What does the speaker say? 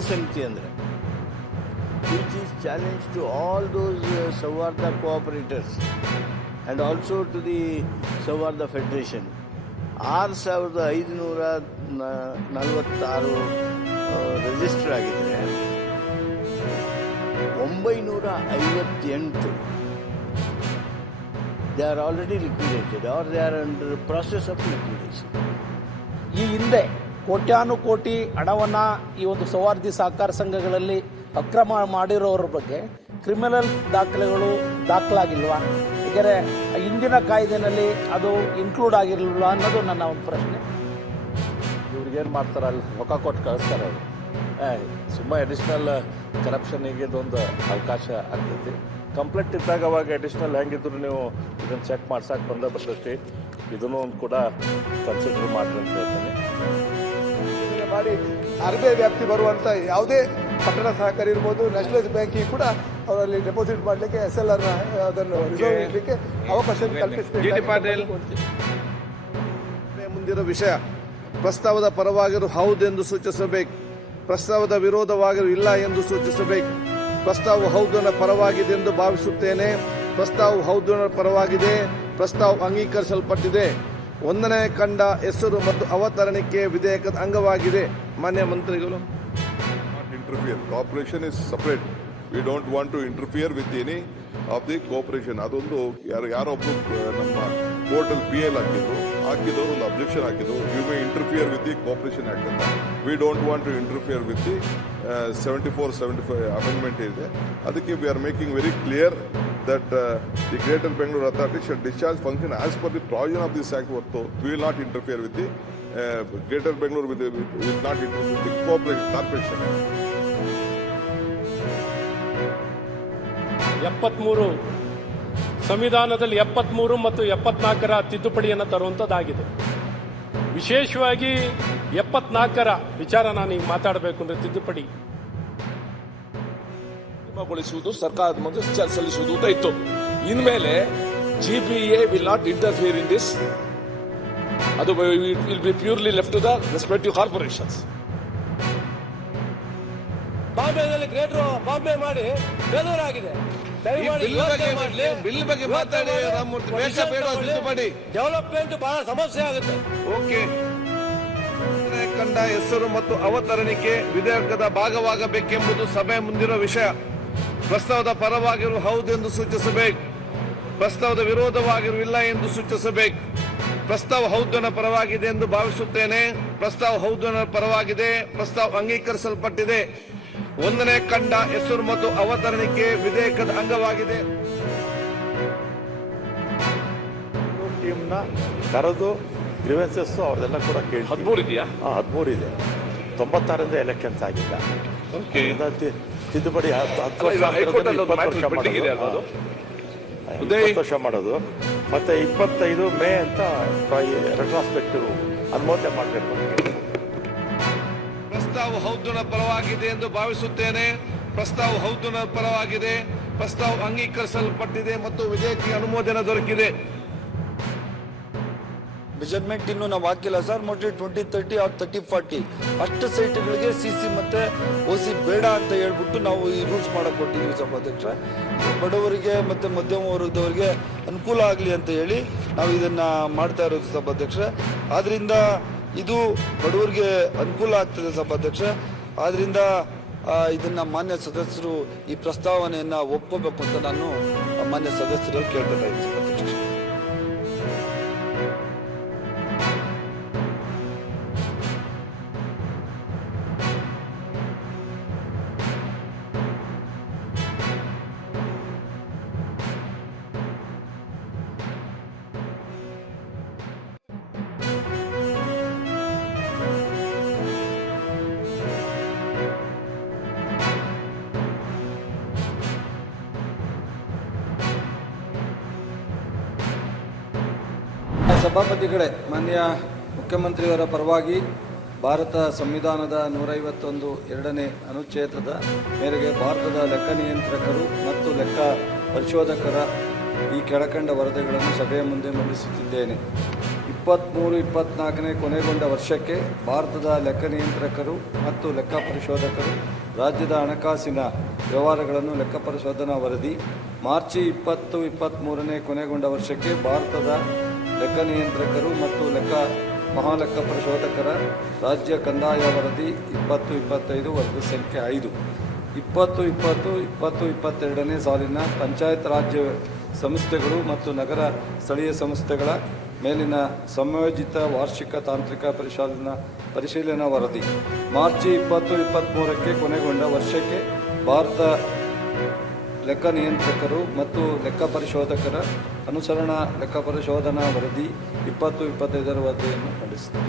ಒಂದು ಸಂಗತಿ ಅಂದರೆ which is challenge to all those Savarda cooperators and also to the Savarda Federation. 6,546 register ಆಗಿದ್ರೆ 958 they are already liquidated or they are under the process of liquidation. ಈ ಹಿಂದೆ ಕೋಟ್ಯಾನುಕೋಟಿ ಹಣವನ್ನು ಈ ಒಂದು ಸೌಹಾರ್ದ ಸಹಕಾರ ಸಂಘಗಳಲ್ಲಿ ಅಕ್ರಮ ಮಾಡಿರೋರ ಬಗ್ಗೆ ಕ್ರಿಮಿನಲ್ ದಾಖಲಾಗಿಲ್ವಾ? ಯಾಕೆಂದರೆ ಹಿಂದಿನ ಕಾಯ್ದೆನಲ್ಲಿ ಅದು ಇನ್ಕ್ಲೂಡ್ ಆಗಿರಲಿಲ್ವಾ ಅನ್ನೋದು ನನ್ನ ಒಂದು ಪ್ರಶ್ನೆ. ಇವ್ರಿಗೇನು ಮಾಡ್ತಾರೆ, ಅಲ್ಲಿ ರೊಕ್ಕ ಕೊಟ್ಟು ಕಳಿಸ್ತಾರೆ ಅವರು. ಸುಮ್ಮನೆ ಅಡಿಷ್ನಲ್ ಕರಪ್ಷನಿಗೆ ಇದೊಂದು ಅವಕಾಶ ಆಗ್ತೈತಿ. ಕಂಪ್ಲೇಂಟ್ ಇದ್ದಾಗ ಅವಾಗ ಅಡಿಷ್ನಲ್ ಹೆಂಗಿದ್ರು ನೀವು ಇದನ್ನು ಚೆಕ್ ಮಾಡ್ಸಕ್ಕೆ ಬರ್ತೈತಿ. ಇದನ್ನು ಒಂದು ಕೂಡ ಕನ್ಸಿಡರ್ ಮಾಡ್ರಿ ಅಂತ ಹೇಳ್ತೀನಿ. ಮಾಡಿ RBI ವ್ಯಾಪ್ತಿ ಬರುವಂಥ ಯಾವುದೇ ಪಟ್ಟಣ ಸಹಕಾರಿ ಇರ್ಬೋದು, ನ್ಯಾಷನಲೈಸ್ ಬ್ಯಾಂಕಿಗೆ ಕೂಡ ಅವರಲ್ಲಿ ಡೆಪಾಸಿಟ್ ಮಾಡಲಿಕ್ಕೆ SLR ಅದನ್ನು ರಿಸರ್ವ್ ಇಡಲಿಕ್ಕೆ ಅವಕಾಶ ಕಲ್ಪಿಸಬೇಕು. ಮುಂದಿರೋ ವಿಷಯ ಪ್ರಸ್ತಾವದ ಪರವಾಗಿರು ಹೌದೆಂದು ಸೂಚಿಸಬೇಕು, ಪ್ರಸ್ತಾವದ ವಿರೋಧವಾಗಿರು ಇಲ್ಲ ಎಂದು ಸೂಚಿಸಬೇಕು. ಪ್ರಸ್ತಾವ ಹೌದನ ಪರವಾಗಿದೆ ಎಂದು ಭಾವಿಸುತ್ತೇನೆ, ಪ್ರಸ್ತಾವ ಹೌದನ ಪರವಾಗಿದೆ, ಪ್ರಸ್ತಾವ ಅಂಗೀಕರಿಸಲ್ಪಟ್ಟಿದೆ. 1ನೇ ಖಂಡ ಹೆಸರು ಮತ್ತು ಅವತರಣಿಕೆ ವಿಧೇಯಕದ ಅಂಗವಾಗಿದೆ. ಮಾನ್ಯ ಮಂತ್ರಿಗಳು, Cooperation is separate. We don't want to interfere with any of the cooperation. ಅದೊಂದು ಯಾರೊಬ್ಬರು ನಮ್ಮ ಕೋರ್ಟಲ್ಲಿ PL ಹಾಕಿದವರು ಒಂದು ಅಬ್ಜೆಕ್ಷನ್ ಹಾಕಿದ್ರು. You may interfere with the cooperation act ಅಂತ. We don't want to interfere with the 74-75 amendment ಇದೆ. ಅದಕ್ಕೆ we are making very clear that the Greater Bangalore Authority shall discharge function as per the provision of this act. We will not interfere with the Greater Bangalore will not interfere with the corporation. 73 ಸಂವಿಧಾನದಲ್ಲಿ 73 ಮತ್ತು 74ರ ತಿದ್ದುಪಡಿಯನ್ನು ತರುವಂಥದ್ದಾಗಿದೆ. ವಿಶೇಷವಾಗಿ 74ರ ವಿಚಾರ ನಾನು ಈಗ ಮಾತಾಡಬೇಕು ಅಂದರೆ ತಿದ್ದುಪಡಿ ಗೊಳಿಸುವುದು ಸರ್ಕಾರದ ಮುಂದೆ ಸಲ್ಲಿಸುವುದು ಅಂತ ಇತ್ತು. ಇನ್ಮೇಲೆ GBA will not interfere in this. ಅದು will be purely left to the respective corporations. ಬಾಂಬೆನಲ್ಲಿ ಗ್ರೇಟರ್ ಬಾಂಬೆ ಮಾಡಿ ಫೇಲ್ಯೂರ್ ಆಗಿದೆ. ಬಿಲ್ ಬಗ್ಗೆ ಮಾತಾಡಿ ರಾಮಮೂರ್ತಿ. ಡೆವಲಪ್ಮೆಂಟ್ ಬಹಳ ಸಮಸ್ಯೆ ಆಗುತ್ತೆ. ಓಕೆ. ಕಂಡ ಹೆಸರು ಮತ್ತು ಅವತರಣಿಕೆ ವಿಧೇಯಕದ ಭಾಗವಾಗಬೇಕೆಂಬುದು ಸಭೆ ಮುಂದಿರುವ ವಿಷಯ. ಪ್ರಸ್ತಾವದ ಪರವಾಗಿರು ಹೌದೆಂದು ಸೂಚಿಸಬೇಕು, ಪ್ರಸ್ತಾವದ ವಿರೋಧವಾಗಿರು ಇಲ್ಲ ಎಂದು ಸೂಚಿಸಬೇಕು. ಪ್ರಸ್ತಾವ ಹೌದನ ಪರವಾಗಿದೆ ಎಂದು ಭಾವಿಸುತ್ತೇನೆ, ಪ್ರಸ್ತಾವ ಹೌದನ ಪರವಾಗಿದೆ, ಪ್ರಸ್ತಾವ ಅಂಗೀಕರಿಸಲ್ಪಟ್ಟಿದೆ. 1ನೇ ಖಂಡ ಹೆಸರು ಮತ್ತು ಅವತರಣಿಕೆ ವಿಧೇಯಕದ ಅಂಗವಾಗಿದೆ. ಟೀಮ್ನ ಕರೆದು ಗ್ರೀವೆನ್ಸಸ್ ಅವ್ರದೆಲ್ಲ ಕೂಡ ಕೇಳಿ 13 ಇದೆಯಾ? 13 ಇದೆ. 96ರಿಂದ ಎಲೆಕ್ಷನ್ಸ್ ಆಗಿಲ್ಲ. ತಿದ್ದುಪಡಿ 10 ವರ್ಷ ಮಾಡೋದು ಮತ್ತೆ 25 ಮೇ ಅಂತ ರೆಟ್ರಾಸ್ಪೆಕ್ಟಿವ್ ಅನುಮೋದನೆ ಮಾಡಬೇಕು. ಪ್ರಸ್ತಾವ ಹೌದನ ಪರವಾಗಿದೆ ಎಂದು ಭಾವಿಸುತ್ತೇನೆ, ಪ್ರಸ್ತಾವ ಹೌದನ ಪರವಾಗಿದೆ, ಪ್ರಸ್ತಾವ ಅಂಗೀಕರಿಸಲ್ಪಟ್ಟಿದೆ ಮತ್ತು ವಿಧೇಯಕಕ್ಕೆ ಅನುಮೋದನೆ ದೊರಕಿದೆ. ಮೆಜರ್ಮೆಂಟ್ ಇನ್ನು ನಾವು ಹಾಕಿಲ್ಲ ಸರ್. ಮೋಸ್ಟ್ಲಿ 2030 ಆರ್ 3040 ಅಷ್ಟು ಸೈಟ್ಗಳಿಗೆ CC ಮತ್ತೆ OC ಬೇಡ ಅಂತ ಹೇಳ್ಬಿಟ್ಟು ನಾವು ಈ ರೂಲ್ಸ್ ಮಾಡಕ್ ಕೊಟ್ಟಿದ್ದೀವಿ ಸಭಾಧ್ಯಕ್ಷ. ಬಡವರಿಗೆ ಮತ್ತೆ ಮಧ್ಯಮ ವರ್ಗದವರಿಗೆ ಅನುಕೂಲ ಆಗಲಿ ಅಂತ ಹೇಳಿ ನಾವು ಇದನ್ನ ಮಾಡ್ತಾ ಇರೋದು ಸಭಾಧ್ಯಕ್ಷ. ಆದ್ರಿಂದ ಇದು ಬಡವರಿಗೆ ಅನುಕೂಲ ಆಗ್ತದೆ ಸಭಾಧ್ಯಕ್ಷ. ಆದ್ರಿಂದ ಇದನ್ನ ಮಾನ್ಯ ಸದಸ್ಯರು ಈ ಪ್ರಸ್ತಾವನೆಯನ್ನ ಒಪ್ಕೋಬೇಕು ಅಂತ ನಾನು ಮಾನ್ಯ ಸದಸ್ಯರಲ್ಲಿ ಕೇಳ್ಬೇಕಾಗಿತ್ತು ಸಭಾಧ್ಯಕ್ಷ. ಸಭಾಪತಿಗಳೇ, ಮಾನ್ಯ ಮುಖ್ಯಮಂತ್ರಿಯವರ ಪರವಾಗಿ ಭಾರತ ಸಂವಿಧಾನದ 151(2) ಅನುಚ್ಛೇದದ ಮೇರೆಗೆ ಭಾರತದ ಲೆಕ್ಕ ನಿಯಂತ್ರಕರು ಮತ್ತು ಲೆಕ್ಕ ಪರಿಶೋಧಕರ ಈ ಕೆಳಕಂಡ ವರದಿಗಳನ್ನು ಸಭೆಯ ಮುಂದೆ ಮಂಡಿಸುತ್ತಿದ್ದೇನೆ. 23-24ನೇ ಕೊನೆಗೊಂಡ ವರ್ಷಕ್ಕೆ ಭಾರತದ ಲೆಕ್ಕ ನಿಯಂತ್ರಕರು ಮತ್ತು ಲೆಕ್ಕ ಪರಿಶೋಧಕರು ರಾಜ್ಯದ ಹಣಕಾಸಿನ ವ್ಯವಹಾರಗಳನ್ನು ಲೆಕ್ಕ ಪರಿಶೋಧನಾ ವರದಿ. ಮಾರ್ಚ್ 20-23ನೇ ಕೊನೆಗೊಂಡ ವರ್ಷಕ್ಕೆ ಭಾರತದ ಲೆಕ್ಕ ನಿಯಂತ್ರಕರು ಮತ್ತು ಮಹಾಲೆಕ್ಕ ಪರಿಶೋಧಕರ ರಾಜ್ಯ ಕಂದಾಯ ವರದಿ 20-25 ವರದಿ ಸಂಖ್ಯೆ 5. 2020-2022ನೇ ಸಾಲಿನ ಪಂಚಾಯತ್ ರಾಜ್ಯ ಸಂಸ್ಥೆಗಳು ಮತ್ತು ನಗರ ಸ್ಥಳೀಯ ಸಂಸ್ಥೆಗಳ ಮೇಲಿನ ಸಂಯೋಜಿತ ವಾರ್ಷಿಕ ತಾಂತ್ರಿಕ ಪರಿಶೀಲನಾ ವರದಿ. ಮಾರ್ಚ್ 20-23ಕ್ಕೆ ಕೊನೆಗೊಂಡ ವರ್ಷಕ್ಕೆ ಭಾರತ ಲೆಕ್ಕ ನಿಯಂತ್ರಕರು ಮತ್ತು ಲೆಕ್ಕ ಪರಿಶೋಧಕರ ಅನುಸರಣಾ ಲೆಕ್ಕ ಪರಿಶೋಧನಾ ವರದಿ 20-25 ವರದಿಯನ್ನು ಮಂಡಿಸಿದೆ.